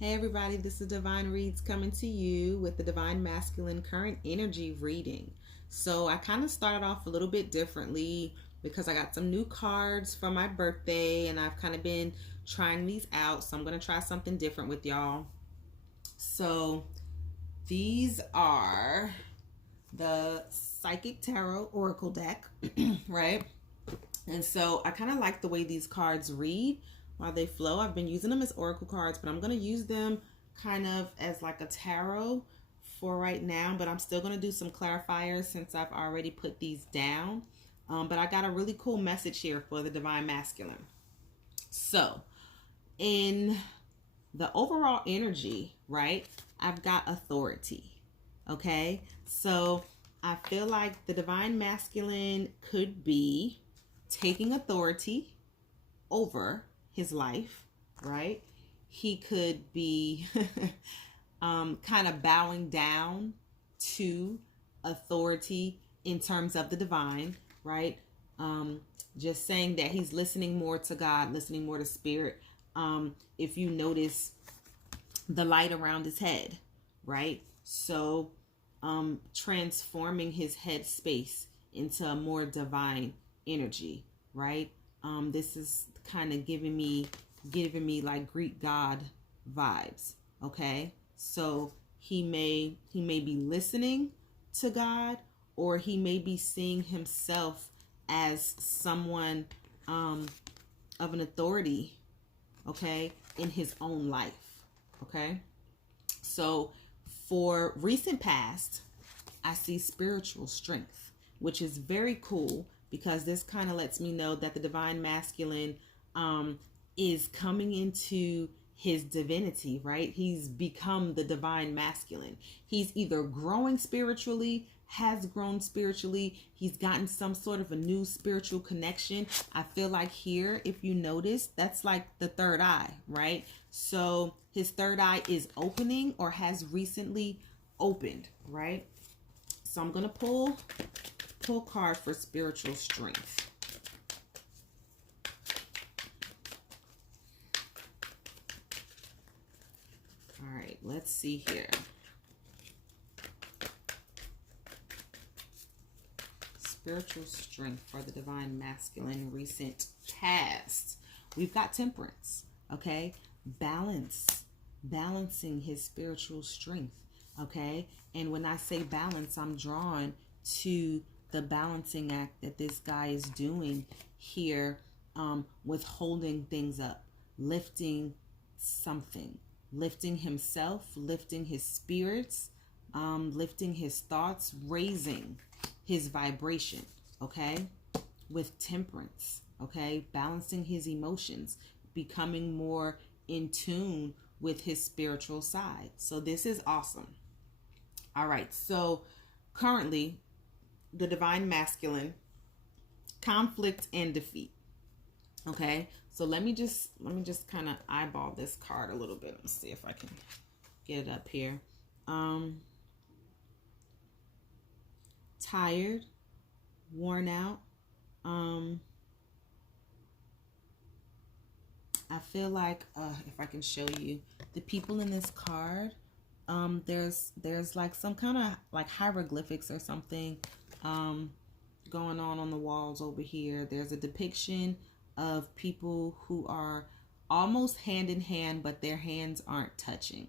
Hey everybody, this is Divine Reads coming to you with the Divine Masculine current energy reading. So I kind of started off a little bit differently because I got some new cards for my birthday and I've kind of been trying these out. So I'm going to try something different with y'all. So these are the Psychic Tarot Oracle deck, right? And so I kind of like the way these cards read while they flow. I've been using them as oracle cards, but I'm going to use them kind of as like a tarot for right now, but I'm still going to do some clarifiers since I've already put these down. But I got a really cool message here for the Divine Masculine. So in the overall energy, right, I've got authority. Okay, so I feel like the Divine Masculine could be taking authority over his life, right? He could be kind of bowing down to authority in terms of the divine, right? Just saying that he's listening more to God, listening more to spirit. If you notice the light around his head, right? So transforming his head space into a more divine energy, right? This is kind of giving me like Greek god vibes. Okay, so he may be listening to God, or he may be seeing himself as someone of an authority, okay, in his own life. Okay, so for recent past, I see spiritual strength, which is very cool because this kind of lets me know that the Divine Masculine is coming into his divinity, right? He's become the Divine Masculine. He's either growing spiritually, has grown spiritually, he's gotten some sort of a new spiritual connection. I feel like here, if you notice, that's like the third eye, right? So his third eye is opening or has recently opened, right? So I'm going to pull card for spiritual strength. All right, let's see here. Spiritual strength for the Divine Masculine recent past. We've got temperance, okay? Balancing his spiritual strength, okay? And when I say balance, I'm drawn to the balancing act that this guy is doing here, with holding things up, lifting something, lifting himself, lifting his spirits, lifting his thoughts, raising his vibration, okay, with temperance, okay, balancing his emotions, becoming more in tune with his spiritual side. So this is awesome. All right, so currently the Divine Masculine, conflict and defeat. Okay, so let me just kind of eyeball this card a little bit. Let's see if I can get it up here. Tired, worn out. I feel like if I can show you the people in this card, there's like some kind of like hieroglyphics or something going on the walls over here. There's a depiction of people who are almost hand in hand, but their hands aren't touching.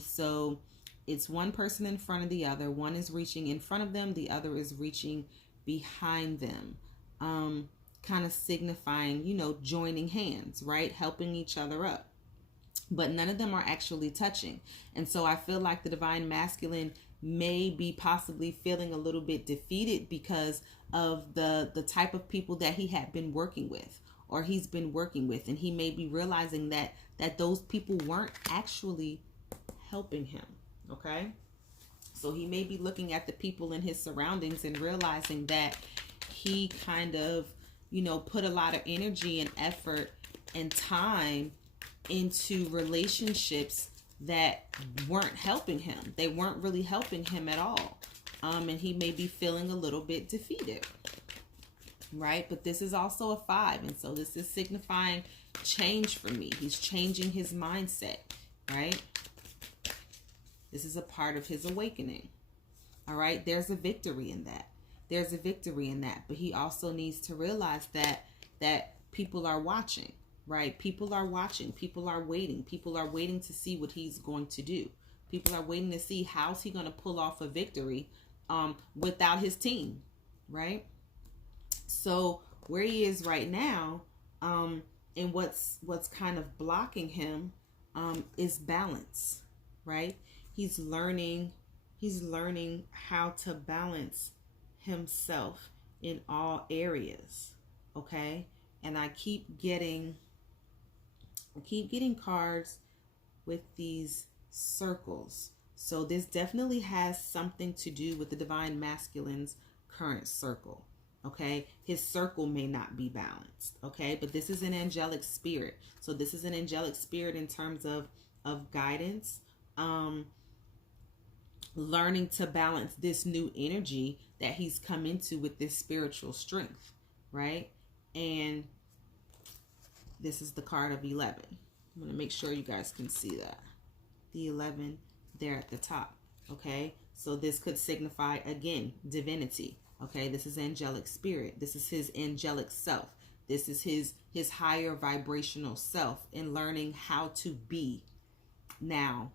So it's one person in front of the other. One is reaching in front of them, the other is reaching behind them, kind of signifying, you know, joining hands, right? Helping each other up. But none of them are actually touching. And so I feel like the Divine Masculine may be possibly feeling a little bit defeated because of the type of people that he had been working with, or he's been working with, and he may be realizing that those people weren't actually helping him. Okay, so he may be looking at the people in his surroundings and realizing that he kind of, you know, put a lot of energy and effort and time into relationships that weren't helping him. They weren't really helping him at all. And he may be feeling a little bit defeated, right? But this is also a 5, and so this is signifying change for me. He's changing his mindset. right? This is a part of his awakening. All right, there's a victory in that. There's a victory in that. But he also needs to realize that people are watching, right? People are watching. People are waiting. People are waiting to see what he's going to do. People are waiting to see how's he going to pull off a victory without his team, right? So where he is right now, and what's kind of blocking him is balance, right? He's learning how to balance himself in all areas, okay? And I keep getting cards with these circles. So this definitely has something to do with the divine masculine's current circle, okay? His circle may not be balanced, okay? But this is an angelic spirit. So this is an angelic spirit in terms of guidance, learning to balance this new energy that he's come into with this spiritual strength, right? And this is the card of 11. I'm going to make sure you guys can see that. The 11 there at the top, okay? So this could signify, again, divinity, okay? This is angelic spirit. This is his angelic self. This is his higher vibrational self, and learning how to be now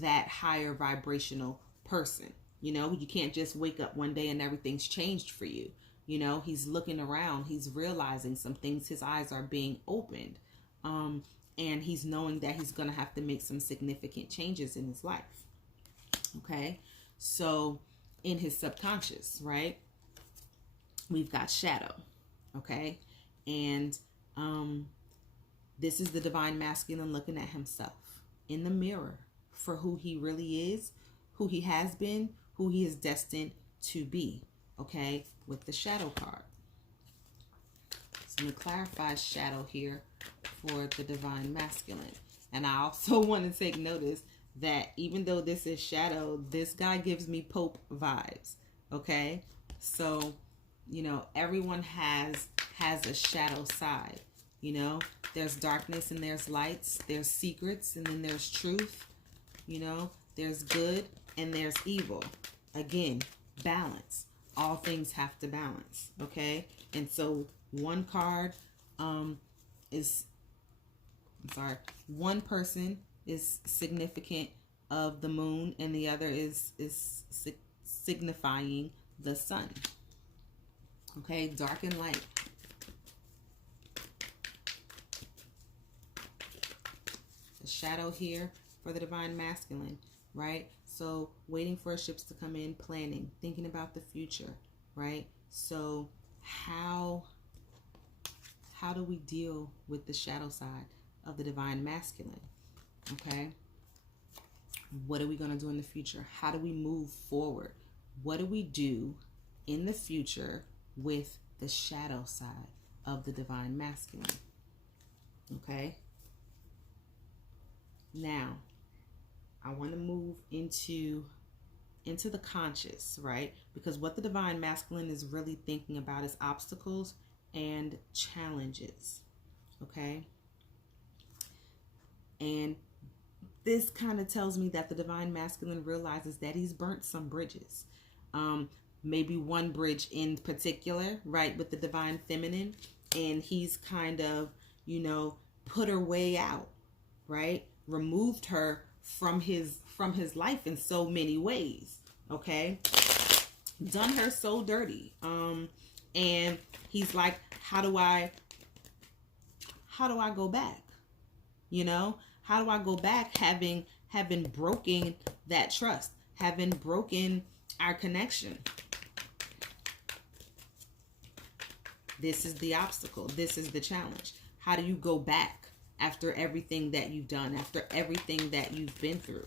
that higher vibrational person. You know, you can't just wake up one day and everything's changed for you. You know, he's looking around, he's realizing some things, his eyes are being opened, and he's knowing that he's going to have to make some significant changes in his life. Okay, so in his subconscious, right, we've got shadow, okay, and this is the divine masculine looking at himself in the mirror for who he really is, who he has been, who he is destined to be, okay, with the shadow card. So I'm going to clarify shadow here for the divine masculine. And I also want to take notice that even though this is shadow, this guy gives me Pope vibes, okay? So, you know, everyone has a shadow side, you know? There's darkness and there's lights, there's secrets and then there's truth, you know? There's good and there's evil. Again, balance. All things have to balance, okay? And so one card one person is significant of the moon and the other is signifying the sun. Okay, dark and light. The shadow here for the divine masculine, right? So waiting for ships to come in, planning, thinking about the future, right? So how do we deal with the shadow side of the divine masculine? Okay, what are we going to do in the future? How do we move forward? What do we do in the future with the shadow side of the divine masculine? Okay, now I want to move into the conscious, right? Because what the divine masculine is really thinking about is obstacles and challenges, okay? And this kind of tells me that the divine masculine realizes that he's burnt some bridges. Maybe one bridge in particular, right, with the divine feminine, and he's kind of, you know, put her way out, right? Removed her from his life in so many ways, okay? Done her so dirty. And he's like, how do I go back? You know, how do I go back having broken that trust, having broken our connection? This is the obstacle. This is the challenge. How do you go back after everything that you've done, after everything that you've been through?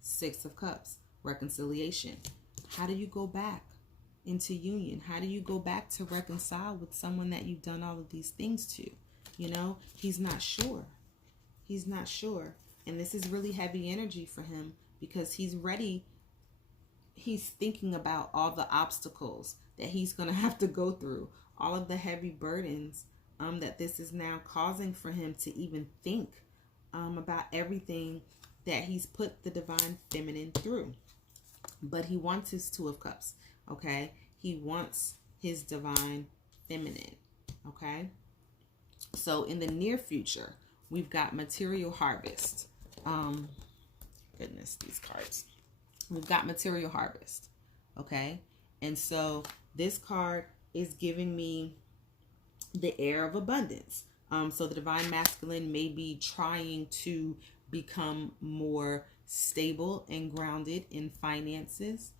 Six of Cups, reconciliation. How do you go back into union? How do you go back to reconcile with someone that you've done all of these things to? You know, he's not sure. He's not sure. And this is really heavy energy for him because he's ready. He's thinking about all the obstacles that he's going to have to go through, all of the heavy burdens that this is now causing for him to even think about everything that he's put the divine feminine through. But he wants his Two of Cups, okay? He wants his divine feminine, okay? So in the near future, we've got material harvest. Goodness, these cards. We've got material harvest, okay? And so this card is giving me the air of abundance. So the divine masculine may be trying to become more stable and grounded in finances.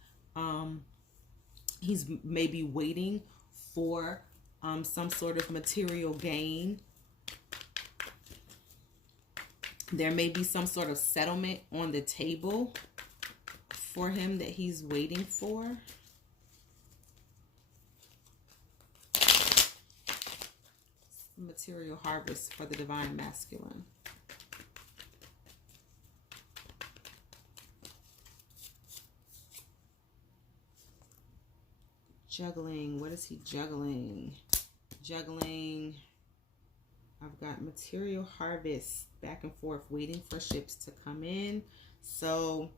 He's maybe waiting for some sort of material gain. There may be some sort of settlement on the table for him that he's waiting for. Material harvest for the divine masculine. Juggling. What is he juggling? Juggling. I've got material harvest, back and forth, waiting for ships to come in. So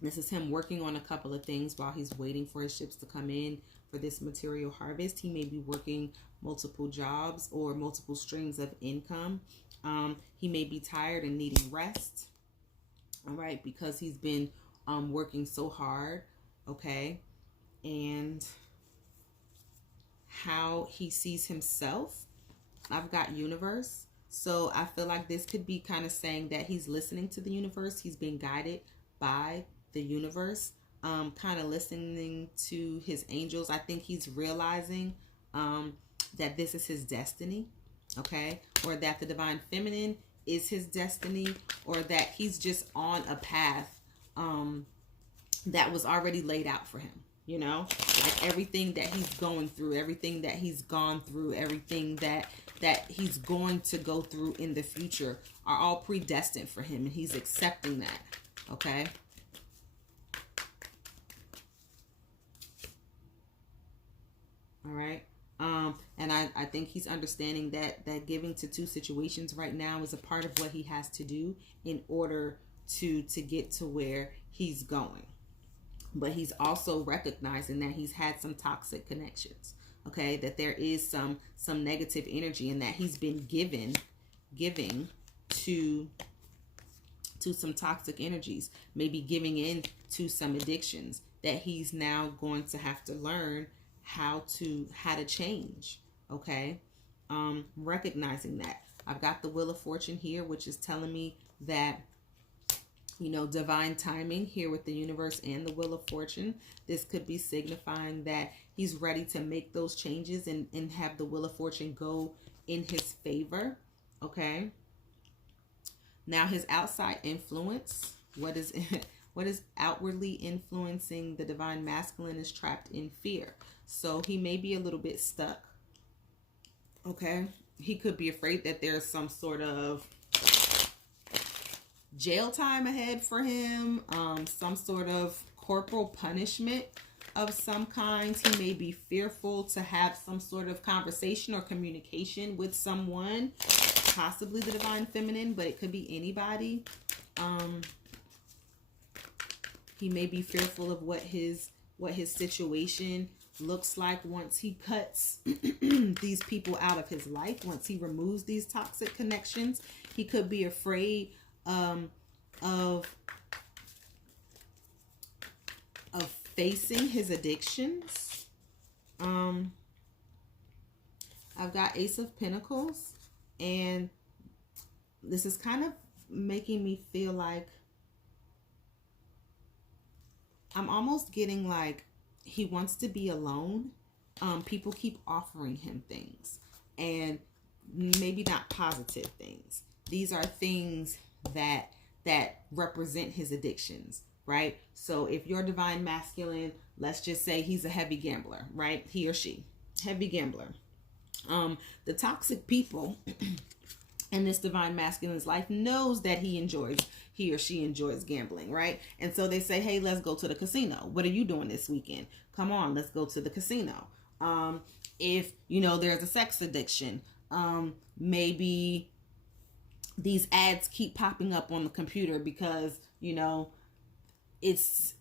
this is him working on a couple of things while he's waiting for his ships to come in for this material harvest. He may be working multiple jobs or multiple streams of income. He may be tired and needing rest, all right, because he's been working so hard, okay? And how he sees himself, I've got universe. So I feel like this could be kind of saying that he's listening to the universe. He's being guided by the universe, kind of listening to his angels. I think he's realizing that this is his destiny, okay? Or that the divine feminine is his destiny, or that he's just on a path that was already laid out for him, you know? Like everything that he's going through, everything that he's gone through, everything that he's going to go through in the future are all predestined for him, and he's accepting that, okay? All right. And I think he's understanding that giving to two situations right now is a part of what he has to do in order to get to where he's going. But he's also recognizing that he's had some toxic connections, okay? That there is some negative energy, and that he's been giving to some toxic energies, maybe giving in to some addictions that he's now going to have to learn how to change, okay? Recognizing that. I've got the Wheel of Fortune here, which is telling me that, you know, divine timing here with the universe and the Wheel of Fortune. This could be signifying that he's ready to make those changes and have the Wheel of Fortune go in his favor, okay? Now his outside influence, what is outwardly influencing the divine masculine is trapped in fear. So he may be a little bit stuck, okay? He could be afraid that there's some sort of jail time ahead for him, some sort of corporal punishment of some kind. He may be fearful to have some sort of conversation or communication with someone, possibly the divine feminine, but it could be anybody. He may be fearful of what his situation looks like once he cuts these people out of his life, once he removes these toxic connections. He could be afraid of facing his addictions. I've got Ace of Pentacles, and this is kind of making me feel like I'm almost getting like he wants to be alone. People keep offering him things, and maybe not positive things. These are things that represent his addictions, right? So if you're divine masculine, let's just say he's a heavy gambler, right? He or she, heavy gambler. The toxic people in this divine masculine's life knows that he or she enjoys gambling, right? And so they say, hey, let's go to the casino. What are you doing this weekend? Come on, let's go to the casino. if, there's a sex addiction, maybe these ads keep popping up on the computer because, it's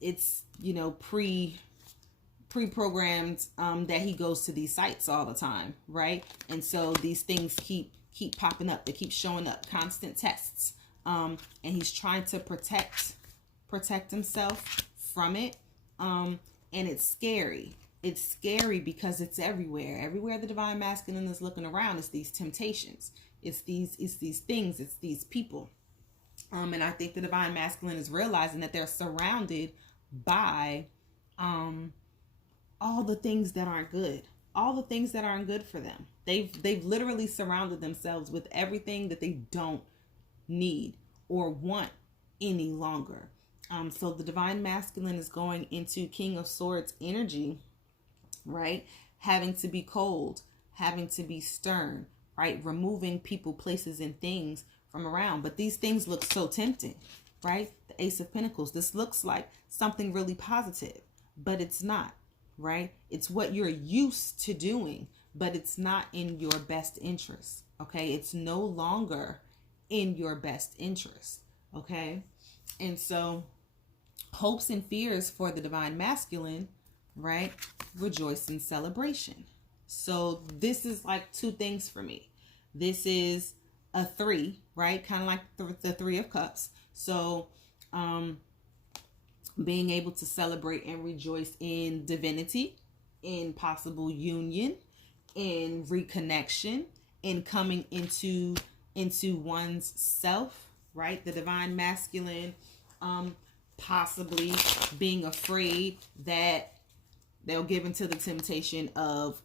pre-programmed, that he goes to these sites all the time, right? And so these things keep popping up. They keep showing up, constant tests. And he's trying to protect himself from it. And it's scary. It's scary because it's everywhere. Everywhere the divine masculine is looking around, it's these temptations. It's these things. It's these people. And I think the divine masculine is realizing that they're surrounded by all the things that aren't good. All the things that aren't good for them. They've literally surrounded themselves with everything that they don't need or want any longer. So the divine masculine is going into King of Swords energy, right? Having to be cold, having to be stern, right? Removing people, places, and things from around. But these things look so tempting, right? The Ace of Pentacles. This looks like something really positive, but it's not, right? It's what you're used to doing, but it's not in your best interest, okay? It's no longer in your best interest, okay? And so hopes and fears for the divine masculine, right? Rejoice in celebration. So this is like two things for me. This is a 3, right? Kind of like the 3 of Cups. So being able to celebrate and rejoice in divinity, in possible union, in reconnection, in coming into one's self, right? The divine masculine possibly being afraid that they'll give into the temptation of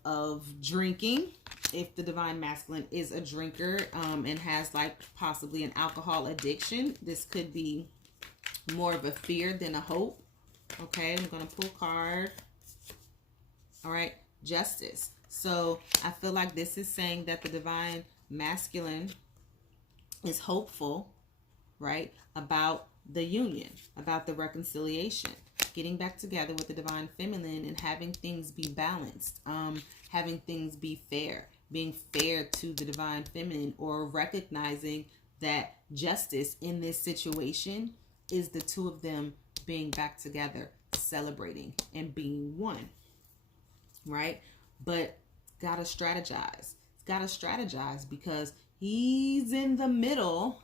drinking, if the divine masculine is a drinker, and has like possibly an alcohol addiction. This could be more of a fear than a hope. Okay, I'm going to pull a card. All right, Justice. So I feel like this is saying that the divine masculine is hopeful, right, about the union, about the reconciliation, getting back together with the divine feminine and having things be balanced, having things be fair, being fair to the divine feminine, or recognizing that justice in this situation is the two of them being back together, celebrating and being one, right? But gotta strategize. Gotta strategize because he's in the middle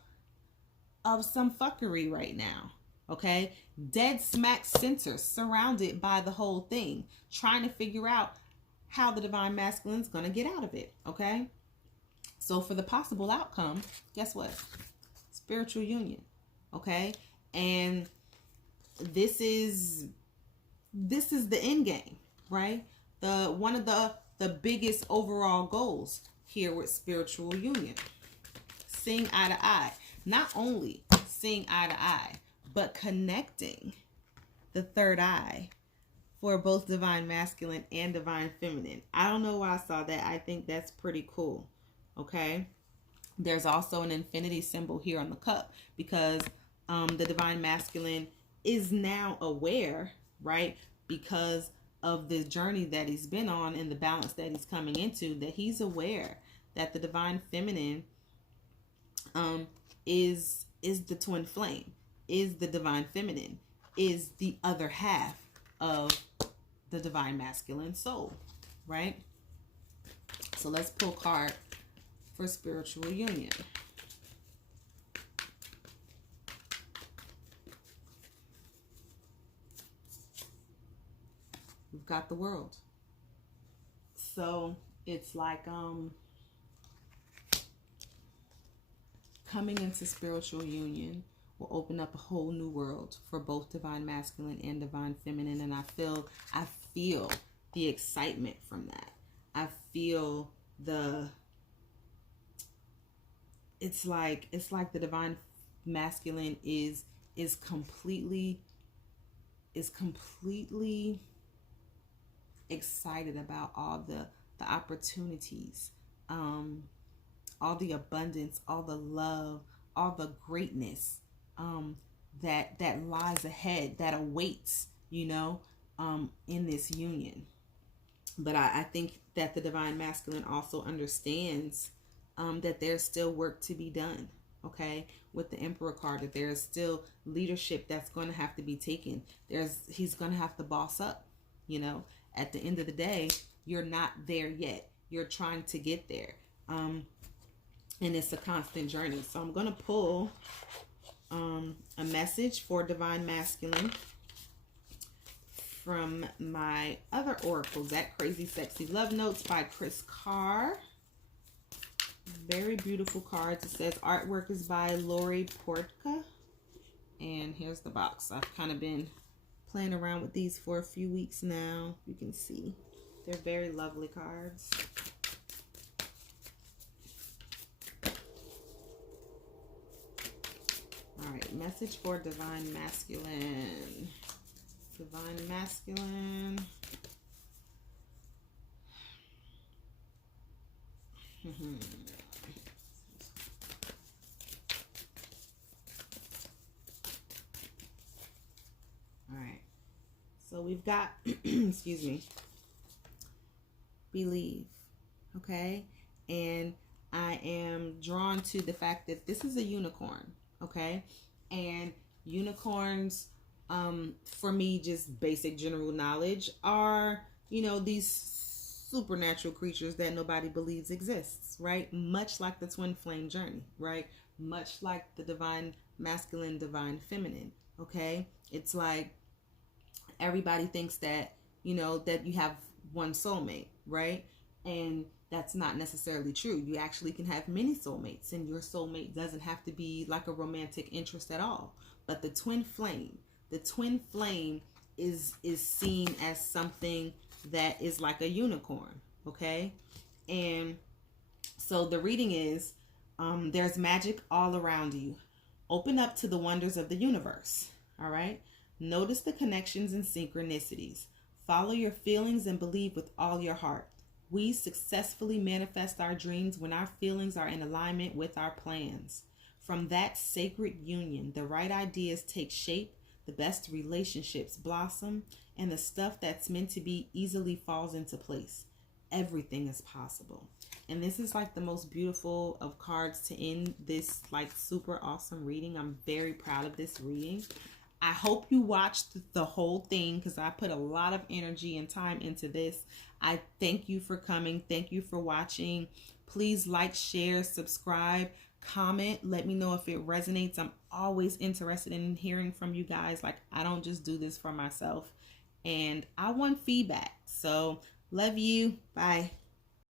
of some fuckery right now. Okay, dead smack center, surrounded by the whole thing, trying to figure out how the divine masculine is going to get out of it. Okay, so for the possible outcome, guess what? Spiritual union. Okay, and this is the end game, right? One of the biggest overall goals here with spiritual union, seeing eye to eye. Not only seeing eye to eye, but connecting the third eye for both divine masculine and divine feminine. I don't know why I saw that. I think that's pretty cool. Okay. There's also an infinity symbol here on the cup because the divine masculine is now aware, right? Because of the journey that he's been on and the balance that he's coming into, that he's aware that the divine feminine is the twin flame, is the divine feminine, is the other half of the divine masculine soul, right? So let's pull a card for spiritual union. We've got the World. So it's like coming into spiritual union will open up a whole new world for both divine masculine and divine feminine, and I feel the excitement from that. I feel it's like the divine masculine is completely excited about all the opportunities, all the abundance, all the love, all the greatness that lies ahead, that awaits, in this union. But I think that the divine masculine also understands that there's still work to be done. Okay, with the Emperor card, that there is still leadership that's going to have to be taken. He's going to have to boss up. You know, at the end of the day, you're not there yet. You're trying to get there, and it's a constant journey. So I'm going to pull a message for divine masculine from my other oracle, that Crazy Sexy Love Notes by Chris Carr. Very beautiful cards. It says artwork is by Lori Portka. And here's the box. I've kind of been playing around with these for a few weeks now. You can see they're very lovely cards. All right, message for divine masculine. Divine masculine. All right. So we've got, excuse me, believe. Okay. And I am drawn to the fact that this is a unicorn. Okay. And unicorns, for me, just basic general knowledge, are, you know, these supernatural creatures that nobody believes exists, right? Much like the twin flame journey, right? Much like the divine masculine, divine feminine. Okay. It's like everybody thinks that, you know, that you have one soulmate, right? And that's not necessarily true. You actually can have many soulmates, and your soulmate doesn't have to be like a romantic interest at all. But the twin flame is seen as something that is like a unicorn. Okay. And so the reading is, there's magic all around you. Open up to the wonders of the universe. All right. Notice the connections and synchronicities. Follow your feelings and believe with all your heart. We successfully manifest our dreams when our feelings are in alignment with our plans. From that sacred union, the right ideas take shape, the best relationships blossom, and the stuff that's meant to be easily falls into place. Everything is possible. And this is like the most beautiful of cards to end this like super awesome reading. I'm very proud of this reading. I hope you watched the whole thing because I put a lot of energy and time into this. I thank you for coming. Thank you for watching. Please like, share, subscribe, comment. Let me know if it resonates. I'm always interested in hearing from you guys. Like, I don't just do this for myself. And I want feedback. So, love you. Bye.